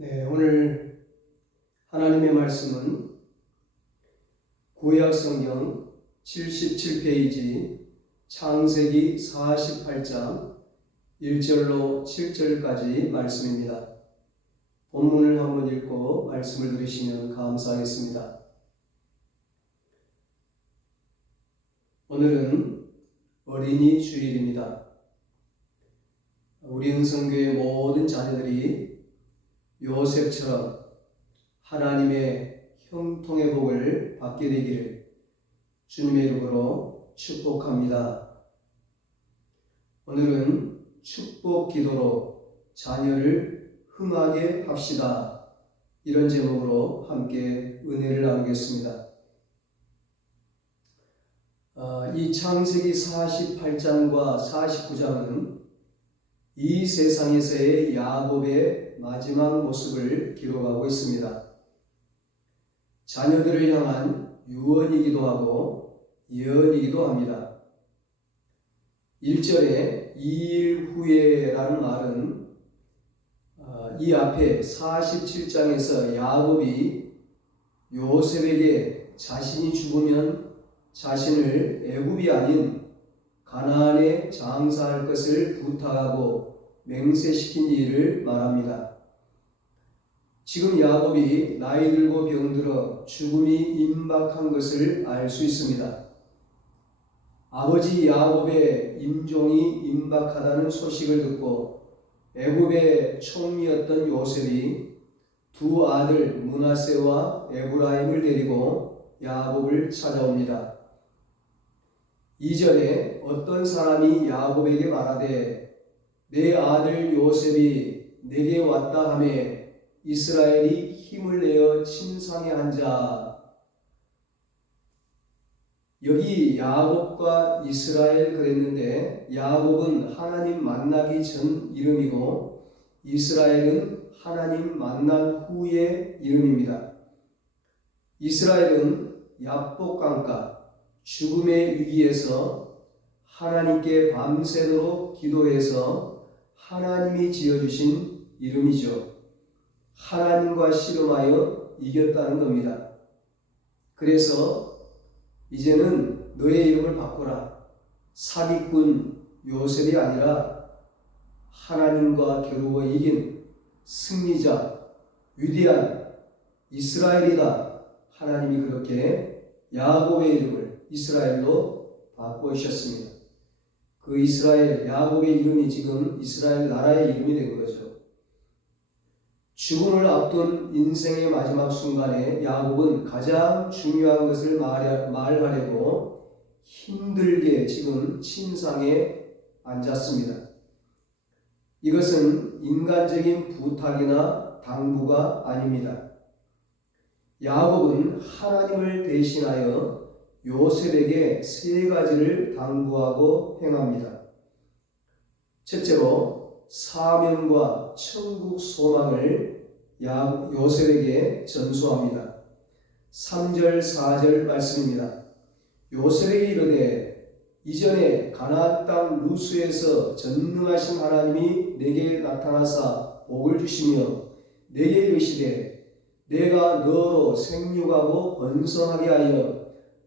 네, 오늘 하나님의 말씀은 구약 성경 77페이지 창세기 48장 1절로 7절까지 말씀입니다. 본문을 한번 읽고 말씀을 들으시면 감사하겠습니다. 오늘은 어린이 주일입니다. 우리 은성교회 모든 자녀들이 요셉처럼 하나님의 형통의 복을 받게 되기를 주님의 이름으로 축복합니다. 오늘은 축복 기도로 자녀를 흥하게 합시다. 이런 제목으로 함께 은혜를 나누겠습니다. 이 창세기 48장과 49장은 이 세상에서의 야곱의 마지막 모습을 기록하고 있습니다. 자녀들을 향한 유언이기도 하고 예언이기도 합니다. 1절에 2일 후에라는 말은 이 앞에 47장에서 야곱이 요셉에게 자신이 죽으면 자신을 애굽이 아닌 가나안에 장사할 것을 부탁하고 맹세시킨 일을 말합니다. 지금 야곱이 나이 들고 병들어 죽음이 임박한 것을 알 수 있습니다. 아버지 야곱의 임종이 임박하다는 소식을 듣고 애굽의 총리였던 요셉이 두 아들 므낫세와 에브라임을 데리고 야곱을 찾아옵니다. 2절에 어떤 사람이 야곱에게 말하되 내 아들 요셉이 내게 왔다 하매 이스라엘이 힘을 내어 침상에 앉아. 여기 야곱과 이스라엘 그랬는데 야곱은 하나님 만나기 전 이름이고 이스라엘은 하나님 만난 후의 이름입니다. 이스라엘은 야복강가 죽음의 위기에서 하나님께 밤새도록 기도해서 하나님이 지어주신 이름이죠. 하나님과 씨름하여 이겼다는 겁니다. 그래서 이제는 너의 이름을 바꾸라. 사기꾼 요셉이 아니라 하나님과 겨루어 이긴 승리자, 위대한 이스라엘이다. 하나님이 그렇게 야곱의 이름을 이스라엘로 바꾸셨습니다. 그 이스라엘, 야곱의 이름이 지금 이스라엘 나라의 이름이 된 거죠. 죽음을 앞둔 인생의 마지막 순간에 야곱은 가장 중요한 것을 말하려고 힘들게 지금 침상에 앉았습니다. 이것은 인간적인 부탁이나 당부가 아닙니다. 야곱은 하나님을 대신하여 요셉에게 세 가지를 당부하고 행합니다. 첫째로 사명과 천국 소망을 요셉에게 전수합니다. 3절 4절 말씀입니다. 요셉에게 이르되 이전에 가나안 땅 루스에서 전능하신 하나님이 내게 나타나사 복을 주시며 내게 이르시되 내가 너로 생육하고 번성하게 하여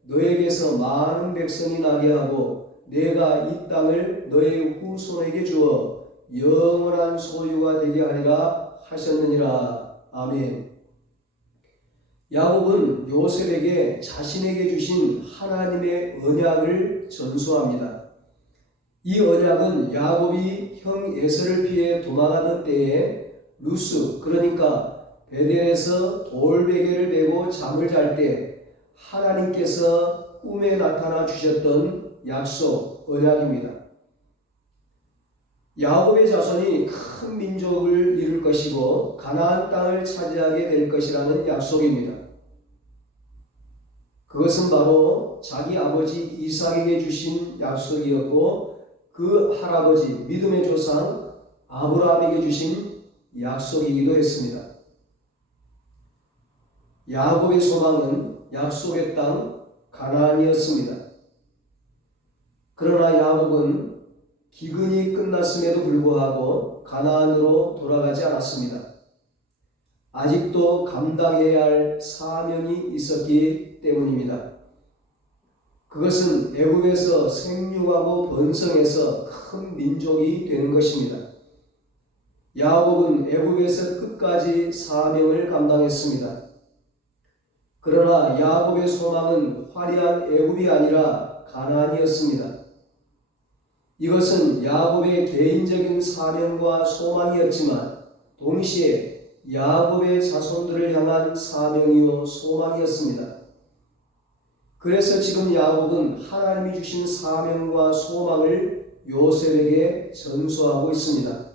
너에게서 많은 백성이 나게 하고 내가 이 땅을 너의 후손에게 주어 영원한 소유가 되게 하리라 하셨느니라. 아멘. 야곱은 요셉에게 자신에게 주신 하나님의 언약을 전수합니다. 이 언약은 야곱이 형 에서를 피해 도망하던 때에 루스, 그러니까 베델에서 돌베개를 메고 잠을 잘 때 하나님께서 꿈에 나타나 주셨던 약속, 언약입니다. 야곱의 자손이 큰 민족을 이룰 것이고 가나안 땅을 차지하게 될 것이라는 약속입니다. 그것은 바로 자기 아버지 이삭에게 주신 약속이었고 그 할아버지 믿음의 조상 아브라함에게 주신 약속이기도 했습니다. 야곱의 소망은 약속의 땅 가나안이었습니다. 그러나 야곱은 기근이 끝났음에도 불구하고 가나안으로 돌아가지 않았습니다. 아직도 감당해야 할 사명이 있었기 때문입니다. 그것은 애굽에서 생육하고 번성해서 큰 민족이 되는 것입니다. 야곱은 애굽에서 끝까지 사명을 감당했습니다. 그러나 야곱의 소망은 화려한 애굽이 아니라 가나안이었습니다. 이것은 야곱의 개인적인 사명과 소망이었지만 동시에 야곱의 자손들을 향한 사명이요 소망이었습니다. 그래서 지금 야곱은 하나님이 주신 사명과 소망을 요셉에게 전수하고 있습니다.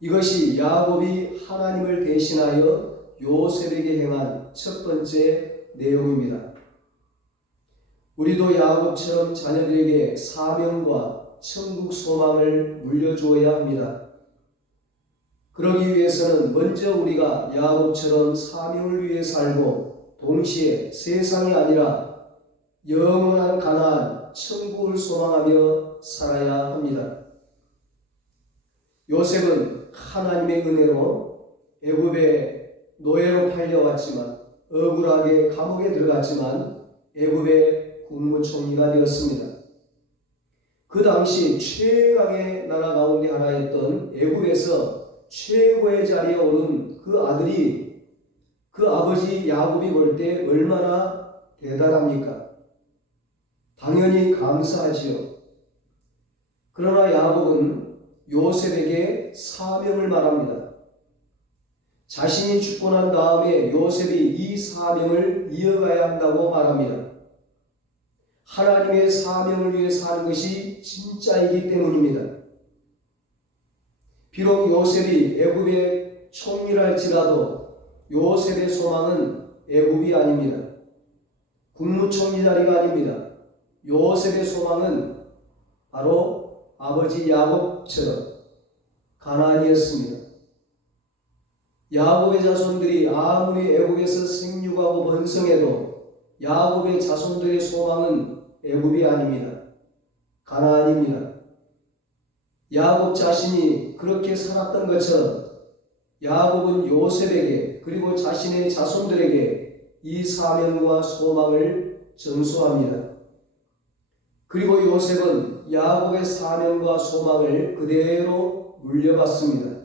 이것이 야곱이 하나님을 대신하여 요셉에게 행한 첫 번째 내용입니다. 우리도 야곱처럼 자녀들에게 사명과 천국 소망을 물려주어야 합니다. 그러기 위해서는 먼저 우리가 야곱처럼 사명을 위해 살고 동시에 세상이 아니라 영원한 가나안 천국을 소망하며 살아야 합니다. 요셉은 하나님의 은혜로 애굽의 노예로 팔려왔지만 억울하게 감옥에 들어갔지만 애굽의 국무총리가 되었습니다. 그 당시 최강의 나라 가운데 하나였던 애굽에서 최고의 자리에 오른 그 아들이 그 아버지 야곱이 볼 때 얼마나 대단합니까? 당연히 감사하지요. 그러나 야곱은 요셉에게 사명을 말합니다. 자신이 죽고 난 다음에 요셉이 이 사명을 이어가야 한다고 말합니다. 하나님의 사명을 위해 사는 것이 진짜이기 때문입니다. 비록 요셉이 애굽의 총리랄지라도 요셉의 소망은 애굽이 아닙니다. 국무총리 자리가 아닙니다. 요셉의 소망은 바로 아버지 야곱처럼 가나안이었습니다. 야곱의 자손들이 아무리 애굽에서 생육하고 번성해도 야곱의 자손들의 소망은 애굽이 아닙니다. 가나안입니다. 야곱 자신이 그렇게 살았던 것처럼 야곱은 요셉에게 그리고 자신의 자손들에게 이 사명과 소망을 전수합니다. 그리고 요셉은 야곱의 사명과 소망을 그대로 물려받습니다.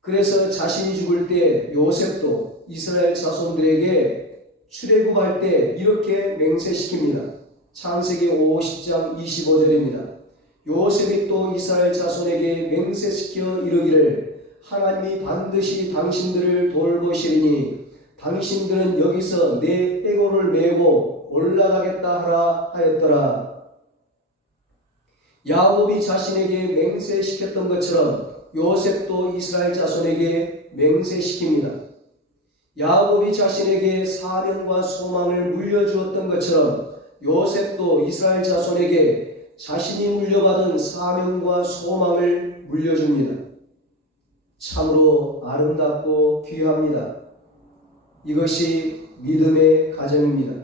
그래서 자신이 죽을 때 요셉도 이스라엘 자손들에게 출애굽할 때 이렇게 맹세시킵니다. 창세기 50장 25절입니다. 요셉이 또 이스라엘 자손에게 맹세시켜 이르기를 하나님이 반드시 당신들을 돌보시리니 당신들은 여기서 내 애고를 메고 올라가겠다 하라 하였더라. 야곱이 자신에게 맹세시켰던 것처럼 요셉도 이스라엘 자손에게 맹세시킵니다. 야곱이 자신에게 사명과 소망을 물려주었던 것처럼 요셉도 이스라엘 자손에게 자신이 물려받은 사명과 소망을 물려줍니다. 참으로 아름답고 귀합니다. 이것이 믿음의 가정입니다.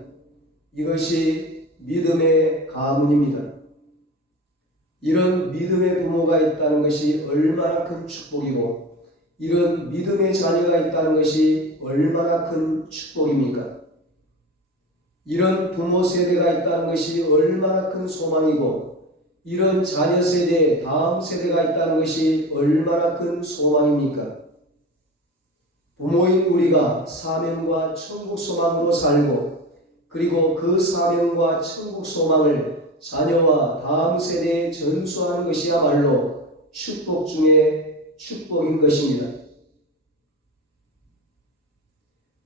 이것이 믿음의 가문입니다. 이런 믿음의 부모가 있다는 것이 얼마나 큰 축복이고 이런 믿음의 자녀가 있다는 것이 얼마나 큰 축복입니까? 이런 부모 세대가 있다는 것이 얼마나 큰 소망이고 이런 자녀 세대, 다음 세대가 있다는 것이 얼마나 큰 소망입니까? 부모인 우리가 사명과 천국 소망으로 살고 그리고 그 사명과 천국 소망을 자녀와 다음 세대에 전수하는 것이야말로 축복 중에 축복인 것입니다.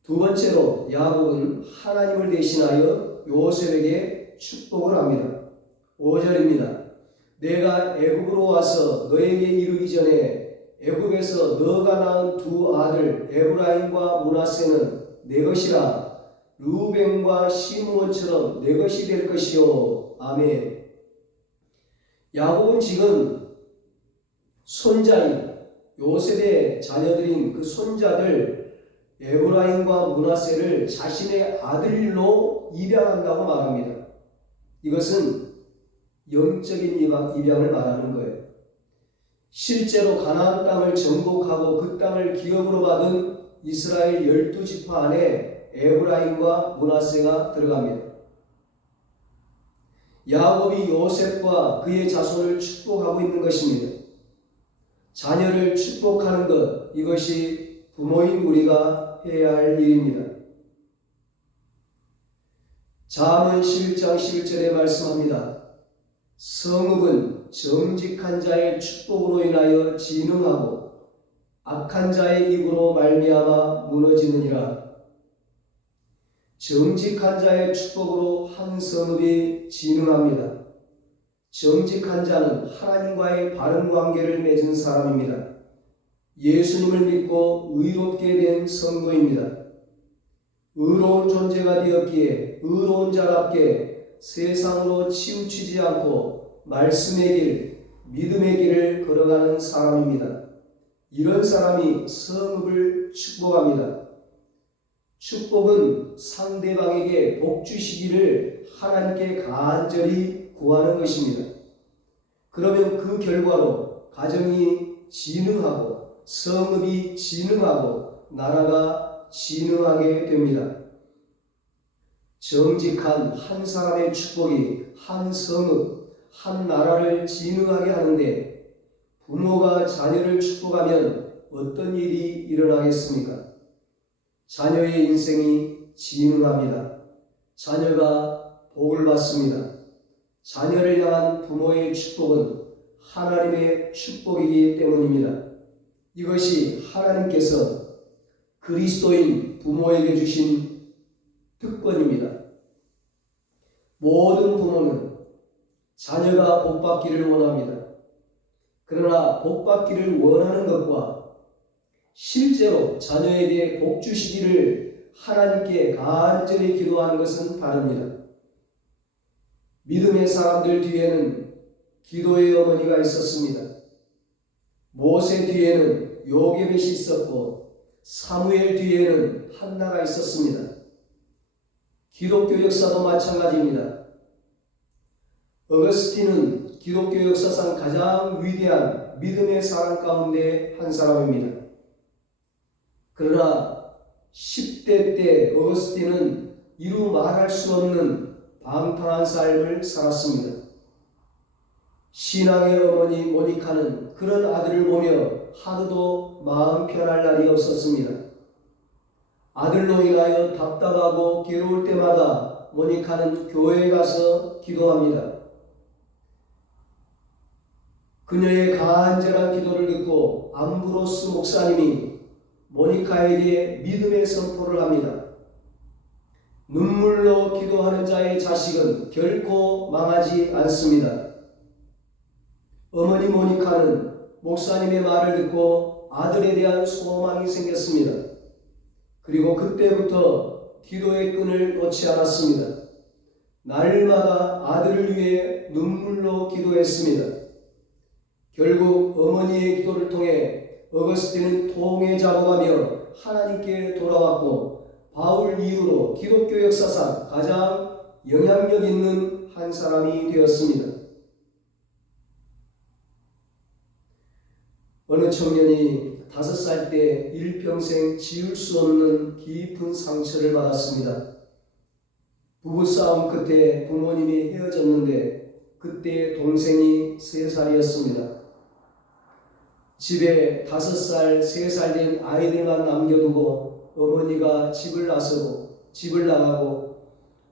두 번째로 야곱은 하나님을 대신하여 요셉에게 축복을 합니다. 5절입니다. 내가 애굽으로 와서 너에게 이르기 전에 애굽에서 너가 낳은 두 아들 에브라임과 므낫세는 내 것이라. 르우벤과 시므온처럼 내 것이 될 것이요. 아멘. 야곱은 지금 손자인 요셉의 자녀들인 그 손자들 에브라임과 므낫세를 자신의 아들로 입양한다고 말합니다. 이것은 영적인 입양을 말하는 거예요. 실제로 가나안 땅을 정복하고 그 땅을 기업으로 받은 이스라엘 12지파 안에 에브라임과 므낫세가 들어갑니다. 야곱이 요셉과 그의 자손을 축복하고 있는 것입니다. 자녀를 축복하는 것, 이것이 부모인 우리가 해야 할 일입니다. 잠언 11장 11절에 말씀합니다. 성읍은 정직한 자의 축복으로 인하여 진흥하고 악한 자의 입으로 말미암아 무너지느니라. 정직한 자의 축복으로 한 성읍이 진흥합니다. 정직한 자는 하나님과의 바른 관계를 맺은 사람입니다. 예수님을 믿고 의롭게 된 성도입니다. 의로운 존재가 되었기에 의로운 자답게 세상으로 치우치지 않고 말씀의 길, 믿음의 길을 걸어가는 사람입니다. 이런 사람이 성읍을 축복합니다. 축복은 상대방에게 복 주시기를 하나님께 간절히 구하는 것입니다. 그러면 그 결과로 가정이 진흥하고 성읍이 진흥하고 나라가 진흥하게 됩니다. 정직한 한 사람의 축복이 한 성읍, 한 나라를 진흥하게 하는데 부모가 자녀를 축복하면 어떤 일이 일어나겠습니까? 자녀의 인생이 진흥합니다. 자녀가 복을 받습니다. 자녀를 향한 부모의 축복은 하나님의 축복이기 때문입니다. 이것이 하나님께서 그리스도인 부모에게 주신 특권입니다. 모든 부모는 자녀가 복받기를 원합니다. 그러나 복받기를 원하는 것과 실제로 자녀에게 복 주시기를 하나님께 간절히 기도하는 것은 다릅니다. 믿음의 사람들 뒤에는 기도의 어머니가 있었습니다. 모세 뒤에는 요게벳이 있었고 사무엘 뒤에는 한나가 있었습니다. 기독교 역사도 마찬가지입니다. 어거스틴은 기독교 역사상 가장 위대한 믿음의 사람 가운데 한 사람입니다. 그러나 10대 때 어거스틴은 이루 말할 수 없는 방탕한 삶을 살았습니다. 신앙의 어머니 모니카는 그런 아들을 보며 하루도 마음 편할 날이 없었습니다. 아들로 인하여 답답하고 괴로울 때마다 모니카는 교회에 가서 기도합니다. 그녀의 간절한 기도를 듣고 암브로스 목사님이 모니카에게 믿음의 선포를 합니다. 눈물로 기도하는 자의 자식은 결코 망하지 않습니다. 어머니 모니카는 목사님의 말을 듣고 아들에 대한 소망이 생겼습니다. 그리고 그때부터 기도의 끈을 놓지 않았습니다. 날마다 아들을 위해 눈물로 기도했습니다. 결국 어머니의 기도를 통해 어거스틴은 통에 잡아가며 하나님께 돌아왔고 바울 이후로 기독교 역사상 가장 영향력 있는 한 사람이 되었습니다. 어느 청년이 5살 때 일평생 지울 수 없는 깊은 상처를 받았습니다. 부부싸움 끝에 부모님이 헤어졌는데 그때 동생이 3살이었습니다. 집에 5살, 3살 된 아이들만 남겨두고 어머니가 집을 나가고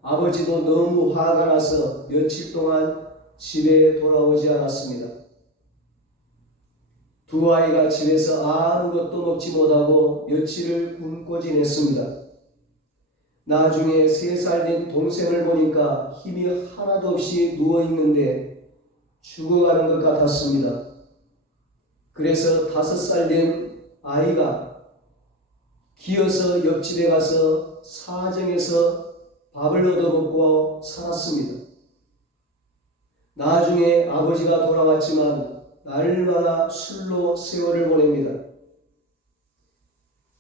아버지도 너무 화가 나서 며칠 동안 집에 돌아오지 않았습니다. 두 아이가 집에서 아무것도 먹지 못하고 며칠을 굶고 지냈습니다. 나중에 3살 된 동생을 보니까 힘이 하나도 없이 누워있는데 죽어가는 것 같았습니다. 그래서 5살 된 아이가 기어서 옆집에 가서 사정해서 밥을 얻어먹고 살았습니다. 나중에 아버지가 돌아왔지만 날마다 술로 세월을 보냅니다.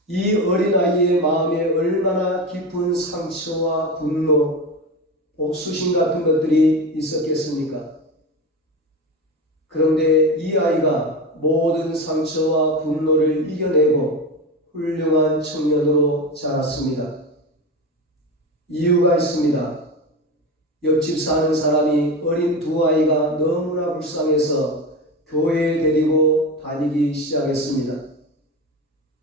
이 어린아이의 마음에 얼마나 깊은 상처와 분노, 복수심 같은 것들이 있었겠습니까? 그런데 이 아이가 모든 상처와 분노를 이겨내고 훌륭한 청년으로 자랐습니다. 이유가 있습니다. 옆집 사는 사람이 어린 두 아이가 너무나 불쌍해서 교회에 데리고 다니기 시작했습니다.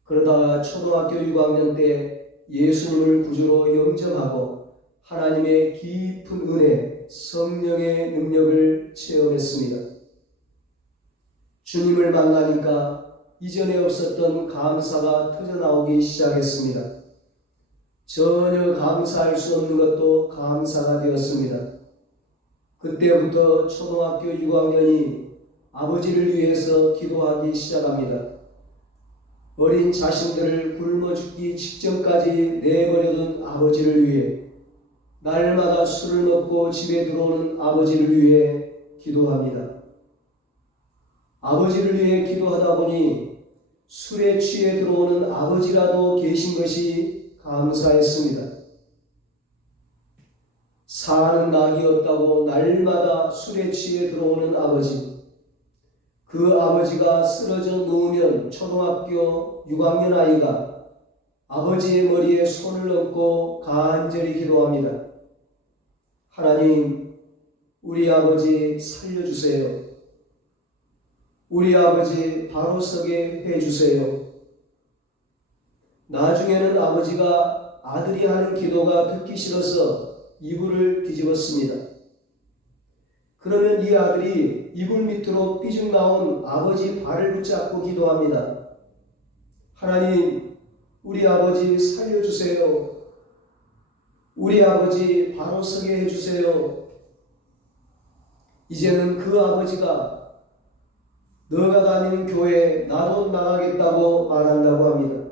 그러다 초등학교 6학년 때 예수님을 구주로 영접하고 하나님의 깊은 은혜, 성령의 능력을 체험했습니다. 주님을 만나니까 이전에 없었던 감사가 터져나오기 시작했습니다. 전혀 감사할 수 없는 것도 감사가 되었습니다. 그때부터 초등학교 6학년이 아버지를 위해서 기도하기 시작합니다. 어린 자신들을 굶어 죽기 직전까지 내버려둔 아버지를 위해, 날마다 술을 먹고 집에 들어오는 아버지를 위해 기도합니다. 아버지를 위해 기도하다 보니 술에 취해 들어오는 아버지라도 계신 것이 감사했습니다. 사는 낙이 없다고 날마다 술에 취해 들어오는 아버지, 그 아버지가 쓰러져 누우면 초등학교 6학년 아이가 아버지의 머리에 손을 얹고 간절히 기도합니다. 하나님, 우리 아버지 살려주세요. 우리 아버지 바로 서게 해주세요. 나중에는 아버지가 아들이 하는 기도가 듣기 싫어서 이불을 뒤집었습니다. 그러면 이 아들이 이불 밑으로 삐죽 나온 아버지 발을 붙잡고 기도합니다. 하나님, 우리 아버지 살려주세요. 우리 아버지 바로 서게 해주세요. 이제는 그 아버지가 너가 다니는 교회에 나도 나가겠다고 말한다고 합니다.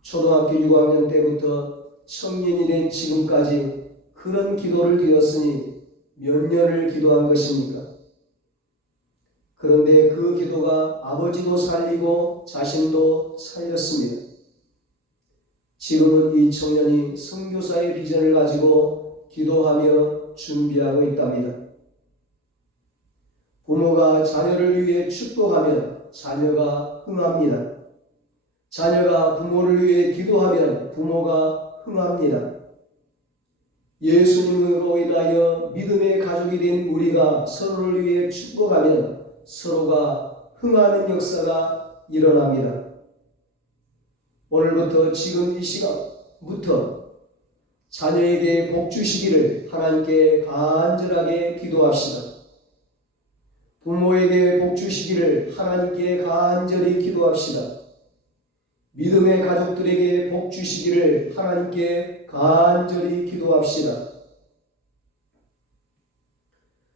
초등학교 6학년 때부터 청년이 된 지금까지 그런 기도를 드렸으니 몇 년을 기도한 것입니까? 그런데 그 기도가 아버지도 살리고 자신도 살렸습니다. 지금은 이 청년이 선교사의 비전을 가지고 기도하며 준비하고 있답니다. 부모가 자녀를 위해 축복하면 자녀가 흥합니다. 자녀가 부모를 위해 기도하면 부모가 흥합니다. 예수님으로 인하여 믿음의 가족이 된 우리가 서로를 위해 축복하면 서로가 흥하는 역사가 일어납니다. 오늘부터 지금 이 시간부터 자녀에게 복 주시기를 하나님께 간절하게 기도합시다. 부모에게 복 주시기를 하나님께 간절히 기도합시다. 믿음의 가족들에게 복 주시기를 하나님께 간절히 기도합시다.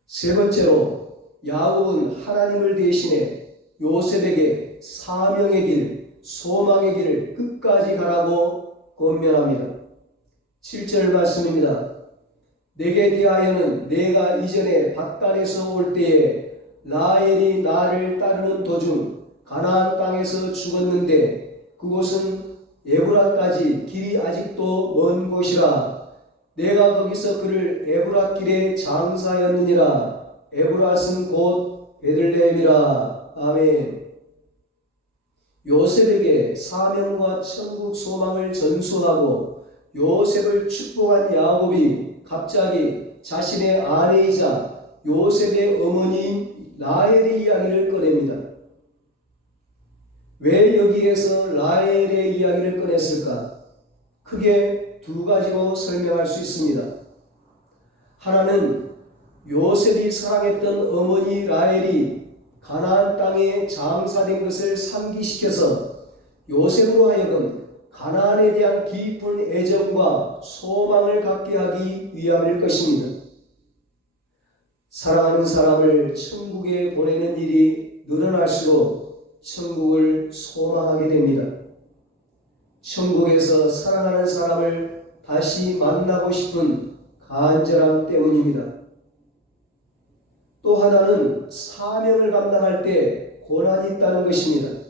세 번째로, 야곱은 하나님을 대신해 요셉에게 사명의 길, 소망의 길을 끝까지 가라고 권면합니다. 7절 말씀입니다. 내게 대하여는 내가 이전에 밧단에서 올 때에 라헬이 나를 따르는 도중 가나안 땅에서 죽었는데 그곳은 에브라까지 길이 아직도 먼 곳이라. 내가 거기서 그를 에브라 길에 장사하였느니라. 에브라는 곧 베들레헴이라. 아멘. 요셉에게 사명과 천국 소망을 전수하고 요셉을 축복한 야곱이 갑자기 자신의 아내이자 요셉의 어머니인 라헬의 이야기를 꺼냅니다. 왜 여기에서 라헬의 이야기를 꺼냈을까? 크게 두 가지로 설명할 수 있습니다. 하나는 요셉이 사랑했던 어머니 라헬이 가나안 땅에 장사된 것을 상기시켜서 요셉으로 하여금 가나안에 대한 깊은 애정과 소망을 갖게 하기 위함일 것입니다. 사랑하는 사람을 천국에 보내는 일이 늘어날수록 천국을 소망하게 됩니다. 천국에서 사랑하는 사람을 다시 만나고 싶은 간절함 때문입니다. 또 하나는 사명을 감당할 때 고난이 있다는 것입니다.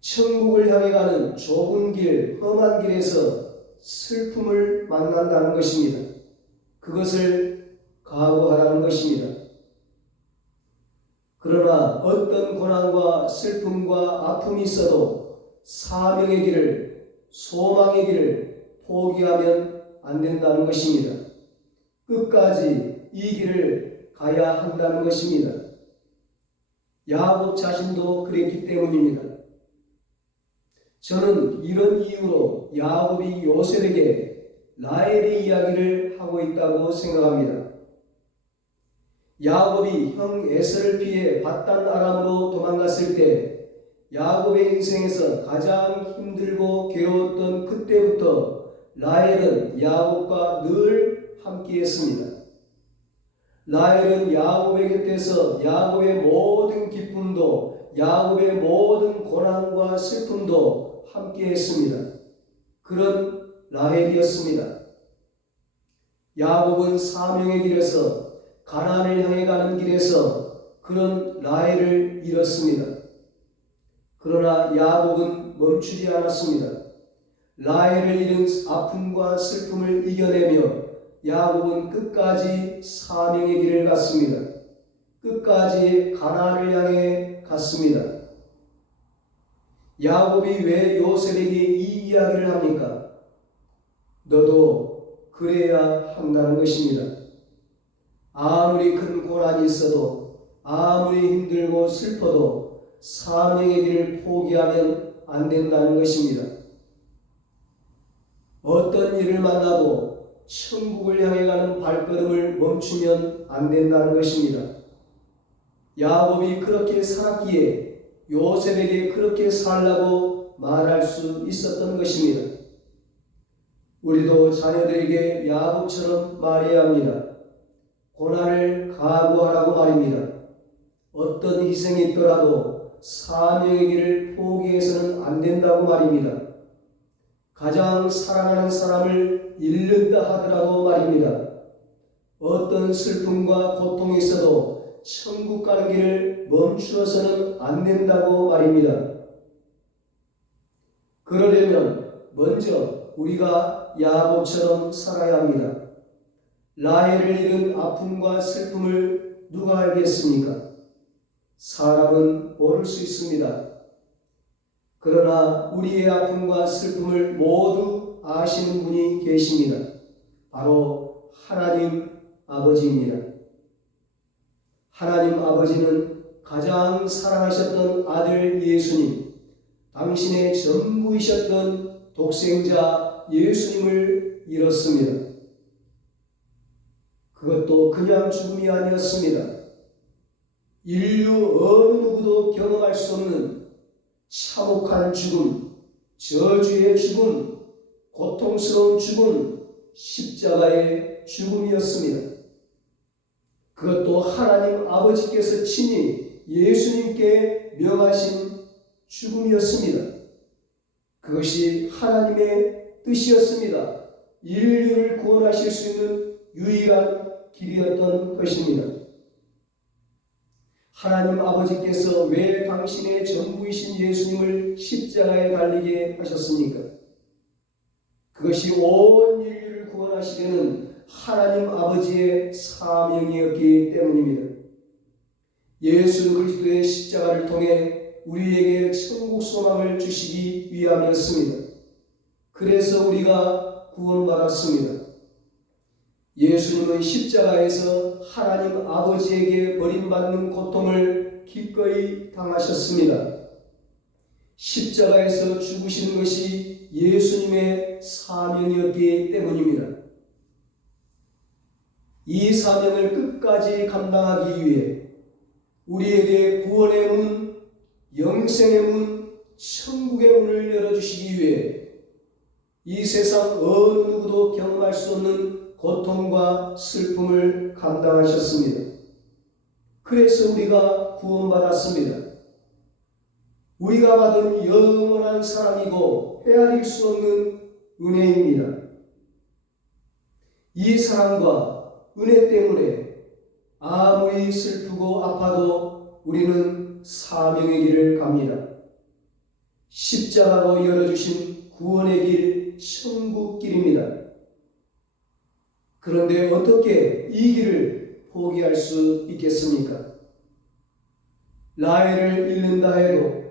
천국을 향해 가는 좁은 길, 험한 길에서 슬픔을 만난다는 것입니다. 그것을 각오하라는 것입니다. 그러나 어떤 고난과 슬픔과 아픔이 있어도 사명의 길을, 소망의 길을 포기하면 안 된다는 것입니다. 끝까지 이 길을 가야 한다는 것입니다. 야곱 자신도 그랬기 때문입니다. 저는 이런 이유로 야곱이 요셉에게 라헬의 이야기를 하고 있다고 생각합니다. 야곱이 형 에서를 피해 밧단 아람으로 도망갔을 때 야곱의 인생에서 가장 힘들고 괴로웠던 그때부터 라헬은 야곱과 늘 함께했습니다. 라헬은 야곱의 곁에서 야곱의 모든 기쁨도 야곱의 모든 고난과 슬픔도 함께했습니다. 그런 라헬이었습니다. 야곱은 사명의 길에서 가나안을 향해 가는 길에서 그런 라헬을 잃었습니다. 그러나 야곱은 멈추지 않았습니다. 라헬을 잃은 아픔과 슬픔을 이겨내며 야곱은 끝까지 사명의 길을 갔습니다. 끝까지 가나안을 향해 갔습니다. 야곱이 왜 요셉에게 이 이야기를 합니까? 너도 그래야 한다는 것입니다. 아무리 큰 고난이 있어도 아무리 힘들고 슬퍼도 사명의 길을 포기하면 안 된다는 것입니다. 어떤 일을 만나도 천국을 향해 가는 발걸음을 멈추면 안 된다는 것입니다. 야곱이 그렇게 살았기에 요셉에게 그렇게 살라고 말할 수 있었던 것입니다. 우리도 자녀들에게 야곱처럼 말해야 합니다. 고난을 각오하라고 말입니다. 어떤 희생이 있더라도 사명의 길을 포기해서는 안 된다고 말입니다. 가장 사랑하는 사람을 잃는다 하더라도 말입니다. 어떤 슬픔과 고통이 있어도 천국 가는 길을 멈추어서는 안 된다고 말입니다. 그러려면 먼저 우리가 야곱처럼 살아야 합니다. 라헬을 잃은 아픔과 슬픔을 누가 알겠습니까? 사람은 모를 수 있습니다. 그러나 우리의 아픔과 슬픔을 모두 아시는 분이 계십니다. 바로 하나님 아버지입니다. 하나님 아버지는 가장 사랑하셨던 아들 예수님, 당신의 전부이셨던 독생자 예수님을 잃었습니다. 그것도 그냥 죽음이 아니었습니다. 인류 어느 누구도 경험할 수 없는 참혹한 죽음, 저주의 죽음, 고통스러운 죽음, 십자가의 죽음이었습니다. 그것도 하나님 아버지께서 친히 예수님께 명하신 죽음이었습니다. 그것이 하나님의 뜻이었습니다. 인류를 구원하실 수 있는 유일한 길이었던 것입니다. 하나님 아버지께서 왜 당신의 전부이신 예수님을 십자가에 달리게 하셨습니까? 그것이 온 인류를 구원하시려는 하나님 아버지의 사명이었기 때문입니다. 예수 그리스도의 십자가를 통해 우리에게 천국 소망을 주시기 위함이었습니다. 그래서 우리가 구원받았습니다. 예수님은 십자가에서 하나님 아버지에게 버림받는 고통을 기꺼이 당하셨습니다. 십자가에서 죽으시는 것이 예수님의 사명이었기 때문입니다. 이 사명을 끝까지 감당하기 위해 우리에게 구원의 문, 영생의 문, 천국의 문을 열어주시기 위해 이 세상 어느 누구도 경험할 수 없는 고통과 슬픔을 감당하셨습니다. 그래서 우리가 구원받았습니다. 우리가 받은 영원한 사랑이고 헤아릴 수 없는 은혜입니다. 이 사랑과 은혜 때문에 아무리 슬프고 아파도 우리는 사명의 길을 갑니다. 십자가로 열어주신 구원의 길, 천국 길입니다. 그런데 어떻게 이 길을 포기할 수 있겠습니까? 라헬을 잃는다 해도,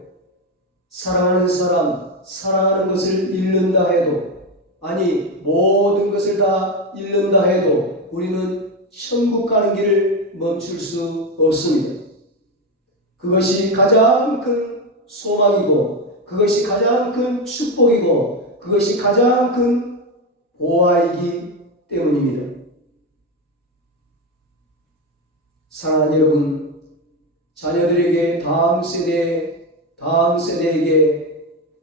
사랑하는 사람, 사랑하는 것을 잃는다 해도, 아니 모든 것을 다 잃는다 해도 우리는 천국 가는 길을 멈출 수 없습니다. 그것이 가장 큰 소망이고, 그것이 가장 큰 축복이고, 그것이 가장 큰 보화이기 때문입니다. 사랑하는 여러분, 자녀들에게, 다음 세대에게,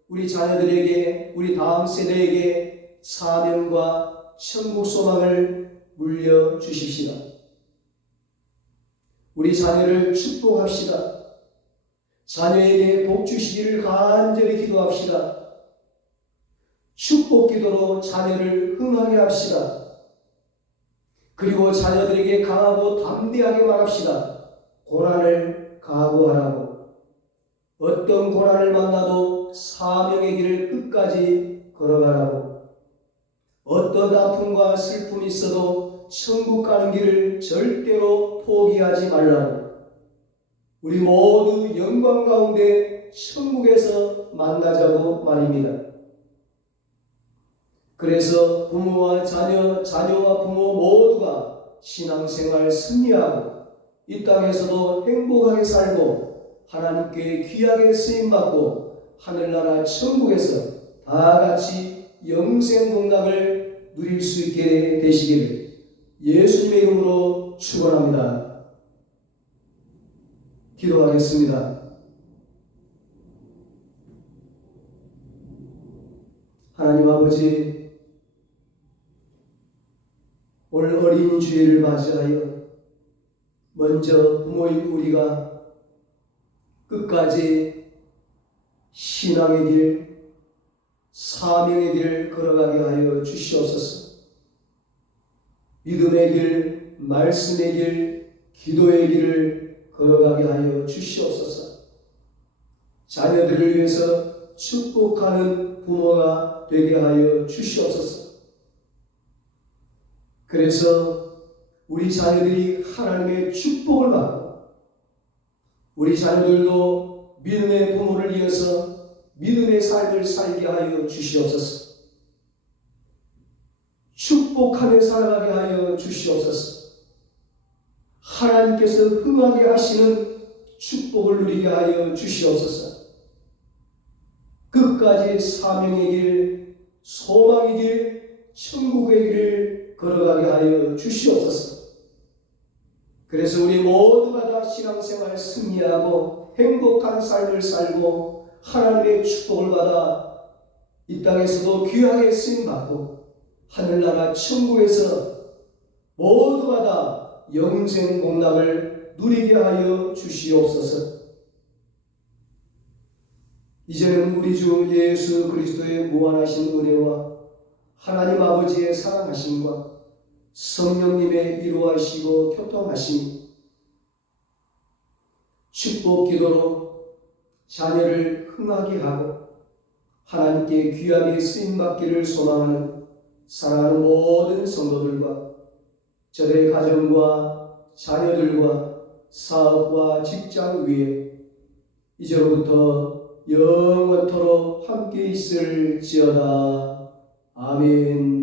우리 자녀들에게, 우리 다음 세대에게 사명과 천국 소망을 물려주십시다. 우리 자녀를 축복합시다. 자녀에게 복 주시기를 간절히 기도합시다. 축복 기도로 자녀를 흥하게 합시다. 그리고 자녀들에게 강하고 담대하게 말합시다. 고난을 각오하라고. 어떤 고난을 만나도 사명의 길을 끝까지 걸어가라고. 어떤 아픔과 슬픔이 있어도 천국 가는 길을 절대로 포기하지 말라고. 우리 모두 영광 가운데 천국에서 만나자고 말입니다. 그래서 부모와 자녀, 자녀와 부모 모두가 신앙생활 승리하고 이 땅에서도 행복하게 살고 하나님께 귀하게 쓰임받고 하늘나라 천국에서 다 같이 영생 복락을 누릴 수 있게 되시기를 예수님의 이름으로 축원합니다. 기도하겠습니다. 하나님 아버지, 오늘 어린 주일을 맞이하여 먼저 부모인 우리가 끝까지 신앙의 길, 사명의 길을 걸어가게 하여 주시옵소서. 믿음의 길, 말씀의 길, 기도의 길을 걸어가게 하여 주시옵소서. 자녀들을 위해서 축복하는 부모가 되게 하여 주시옵소서. 그래서 우리 자녀들이 하나님의 축복을 받고 우리 자녀들도 믿음의 부모를 이어서 믿음의 삶을 살게 하여 주시옵소서. 축복하며 살아가게 하여 주시옵소서. 하나님께서 흥하게 하시는 축복을 누리게 하여 주시옵소서. 끝까지 사명의 길, 소망의 길, 천국의 길을 걸어가게 하여 주시옵소서. 그래서 우리 모두가 다 신앙생활 승리하고 행복한 삶을 살고 하나님의 축복을 받아 이 땅에서도 귀하게 쓰임받고 하늘나라 천국에서 모두가 다 영생 복락을 누리게 하여 주시옵소서. 이제는 우리 주 예수 그리스도의 무한하신 은혜와 하나님 아버지의 사랑하심과 성령님의 이루하시고 교통하심, 축복 기도로 자녀를 흥하게 하고 하나님께 귀하게 쓰임받기를 소망하는 사랑하는 모든 성도들과 저들의 가정과 자녀들과 사업과 직장 위에 이제로부터 영원토록 함께 있을지어다. 아멘.